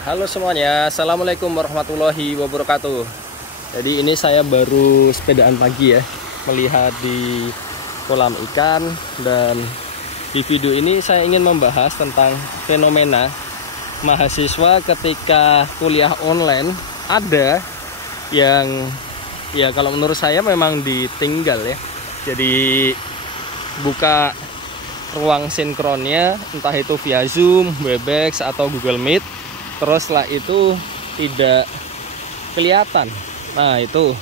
Halo semuanya, Assalamualaikum warahmatullahi wabarakatuh. Jadi ini saya baru sepedaan pagi ya, melihat di kolam ikan. Dan di video ini saya ingin membahas tentang fenomena mahasiswa ketika kuliah online. Ada yang ya kalau menurut saya memang ditinggal ya. Jadi buka ruang sinkronnya, entah itu via Zoom, Webex atau Google Meet, terus setelah itu tidak kelihatan. Nah itu,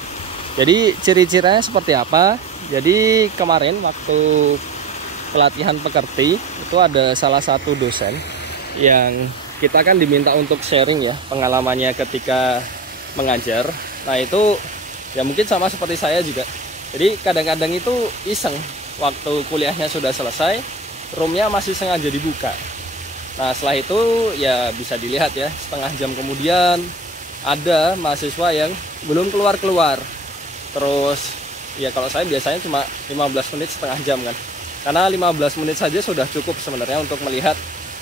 jadi ciri-cirinya seperti apa? Jadi kemarin waktu pelatihan pekerti itu ada salah satu dosen yang kita kan diminta untuk sharing ya pengalamannya ketika mengajar. Nah itu ya mungkin sama seperti saya juga. Jadi kadang-kadang itu iseng, waktu kuliahnya sudah selesai, roomnya masih sengaja dibuka. Nah setelah itu ya bisa dilihat ya, setengah jam kemudian ada mahasiswa yang belum keluar-keluar. Terus ya kalau saya biasanya cuma 15 menit, setengah jam kan. Karena 15 menit saja sudah cukup sebenarnya untuk melihat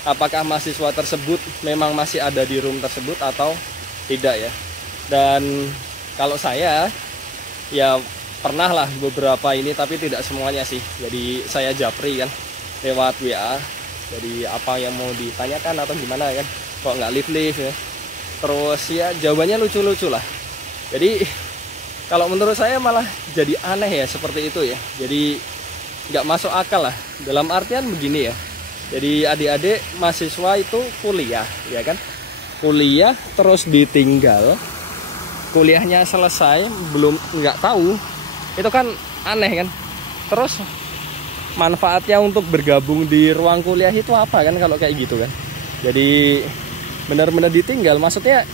apakah mahasiswa tersebut memang masih ada di room tersebut atau tidak ya. Dan kalau saya ya pernah lah beberapa ini, tapi tidak semuanya sih. Jadi saya japri kan lewat WA. Jadi apa yang mau ditanyakan atau gimana kan, kok nggak live ya. Terus ya jawabannya lucu-lucu lah. Jadi kalau menurut saya malah jadi aneh ya seperti itu ya. Jadi nggak masuk akal lah. Dalam artian begini ya. Jadi adik-adik mahasiswa itu kuliah ya kan, kuliah terus ditinggal, kuliahnya selesai belum, nggak tahu, itu kan aneh kan. Terus manfaatnya untuk bergabung di ruang kuliah itu apa kan kalau kayak gitu kan. Jadi benar-benar ditinggal. Maksudnya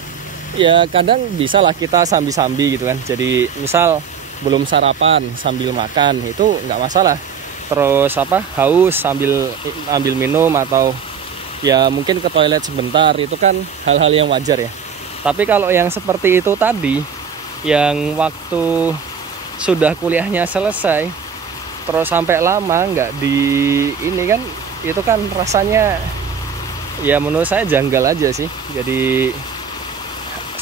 ya kadang bisa lah kita sambi-sambi gitu kan. Jadi misal belum sarapan sambil makan itu nggak masalah. Terus haus sambil ambil minum atau ya mungkin ke toilet sebentar, itu kan hal-hal yang wajar ya. Tapi kalau yang seperti itu tadi, yang waktu sudah kuliahnya selesai terus sampai lama nggak di ini kan, itu kan rasanya ya menurut saya janggal aja sih. Jadi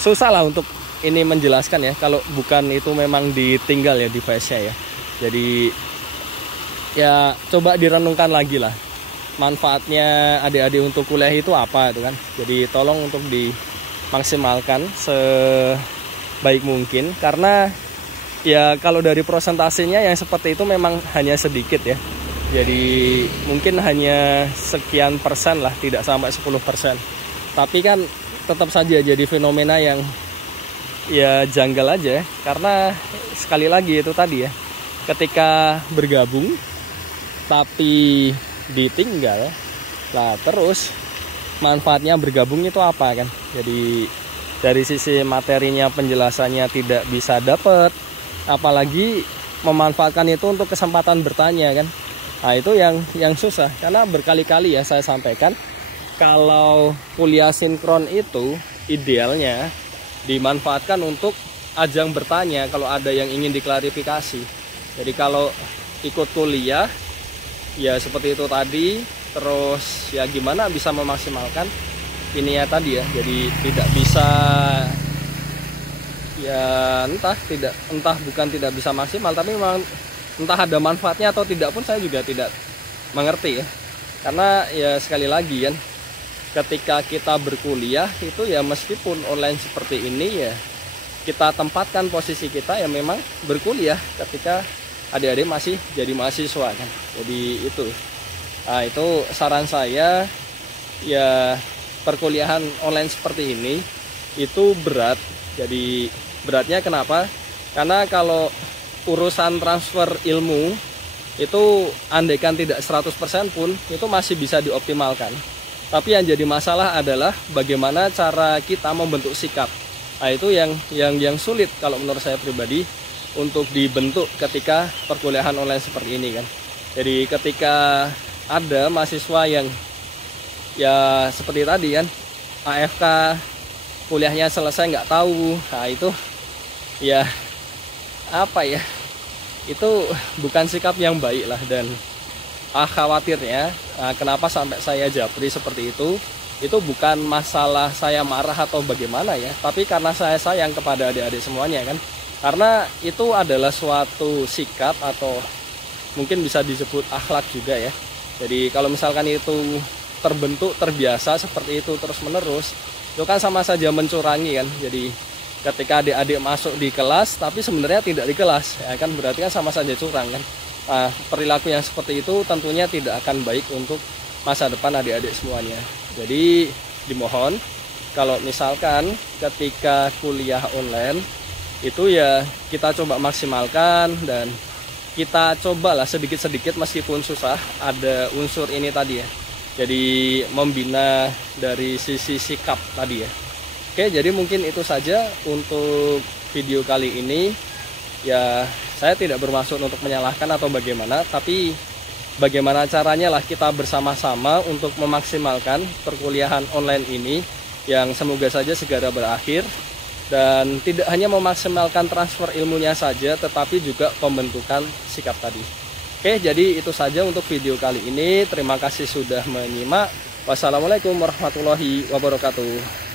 susah lah untuk ini menjelaskan ya kalau bukan itu memang ditinggal ya device-nya ya. Jadi ya coba direnungkan lagi lah, manfaatnya adik-adik untuk kuliah itu apa itu kan. Jadi tolong untuk dimaksimalkan sebaik mungkin, karena ya kalau dari prosentasenya yang seperti itu memang hanya sedikit ya. Jadi mungkin hanya sekian persen lah, tidak sampai 10%. Tapi kan tetap saja jadi fenomena yang ya janggal aja. Karena sekali lagi itu tadi ya, ketika bergabung tapi ditinggal lah, terus manfaatnya bergabung itu apa kan. Jadi dari sisi materinya, penjelasannya tidak bisa dapat, apalagi memanfaatkan itu untuk kesempatan bertanya kan. Nah itu yang susah, karena berkali-kali ya saya sampaikan, kalau kuliah sinkron itu idealnya dimanfaatkan untuk ajang bertanya kalau ada yang ingin diklarifikasi. Jadi kalau ikut kuliah ya seperti itu tadi, terus ya gimana bisa memaksimalkan ini ya tadi ya. Jadi tidak bisa ya entah bukan tidak bisa maksimal, tapi memang entah ada manfaatnya atau tidak pun saya juga tidak mengerti ya. Karena ya sekali lagi kan, ketika kita berkuliah itu ya meskipun online seperti ini ya, kita tempatkan posisi kita ya memang berkuliah ketika adik-adik masih jadi mahasiswa kan. Jadi itu nah, itu saran saya ya, perkuliahan online seperti ini itu berat. Jadi beratnya kenapa? Karena kalau urusan transfer ilmu itu andaikan tidak 100% pun itu masih bisa dioptimalkan. Tapi yang jadi masalah adalah bagaimana cara kita membentuk sikap. Nah itu yang sulit kalau menurut saya pribadi untuk dibentuk ketika perkuliahan online seperti ini kan. Jadi ketika ada mahasiswa yang ya seperti tadi kan, AFK, kuliahnya selesai nggak tahu, nah itu ya apa ya, itu bukan sikap yang baik lah. Dan khawatirnya kenapa sampai saya japri seperti itu, itu bukan masalah saya marah atau bagaimana ya, tapi karena saya sayang kepada adik-adik semuanya kan. Karena itu adalah suatu sikap atau mungkin bisa disebut akhlak juga ya. Jadi kalau misalkan itu terbentuk, terbiasa seperti itu terus-menerus, itu kan sama saja mencurangi kan. Jadi ketika adik-adik masuk di kelas tapi sebenarnya tidak di kelas, ya kan berarti kan sama saja curang kan. Nah, perilaku yang seperti itu tentunya tidak akan baik untuk masa depan adik-adik semuanya. Jadi dimohon kalau misalkan ketika kuliah online itu ya kita coba maksimalkan dan kita cobalah sedikit-sedikit meskipun susah ada unsur ini tadi ya. Jadi membina dari sisi sikap tadi ya. Oke, jadi mungkin itu saja untuk video kali ini. Ya, saya tidak bermaksud untuk menyalahkan atau bagaimana, tapi bagaimana caranya lah kita bersama-sama untuk memaksimalkan perkuliahan online ini yang semoga saja segera berakhir dan tidak hanya memaksimalkan transfer ilmunya saja tetapi juga pembentukan sikap tadi. Oke, jadi itu saja untuk video kali ini. Terima kasih sudah menyimak. Wassalamualaikum warahmatullahi wabarakatuh.